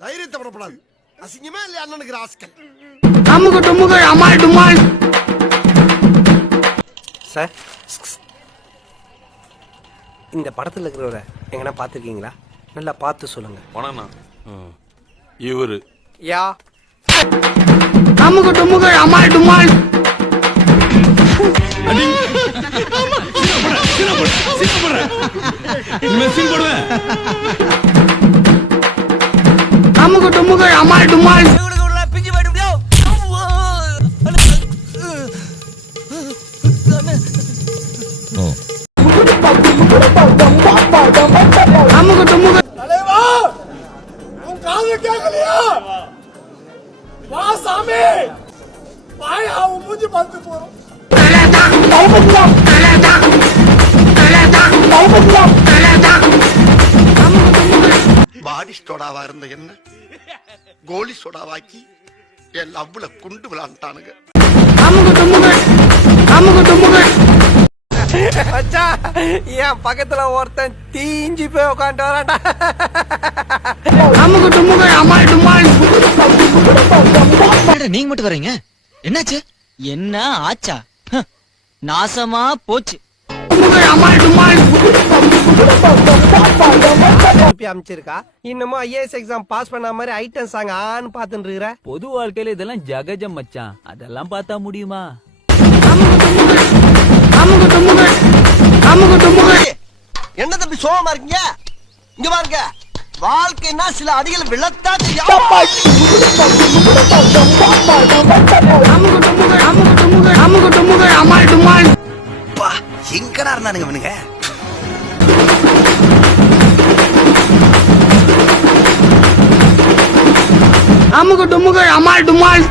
தைரியத்தை படப்படாது. அசிங்கமே இல்லையா அண்ணனுக்கு ராஸ்கல். சார், இந்த படத்துல இருக்கிறவரை எங்கன்னா பாத்துருக்கீங்களா? நல்லா பார்த்து சொல்லுங்க. வணக்கண்ணா. இவரு யா பாடி சோடாவா இருந்த என்ன கோலி சோடாவாக்கி என் லவ்ல குண்டு விளாண்டானுங்க. என் பக்கத்துல ஒருத்தன் தீஞ்சு போய் உட்காந்து வரான்டா. நீங்க மட்டும் வர்றீங்க, என்னாச்சு? என்ன ஆச்சா? நாசமா போச்சு. அமைச்சிருக்கா இன்னமும் ஐஏஎஸ் எக்ஸாம் பாஸ் பண்ண மாதிரி ஐட்டம் சாங் ஆன்னு பாத்துட்டு இருக்கிற. பொது வாழ்க்கையில இதெல்லாம் ஜகஜம் மச்சான், அதெல்லாம் பார்த்தா முடியுமா? என்ன தம்பி சோகமா இருக்கீங்க? இங்க பாருங்க, வாழ்க்கைன்னா சில அடிகள் விழத்தா எங்கடா இருந்தானுங்க இவனுங்க? அமுகு டுமுகள் அமால் டுமால்.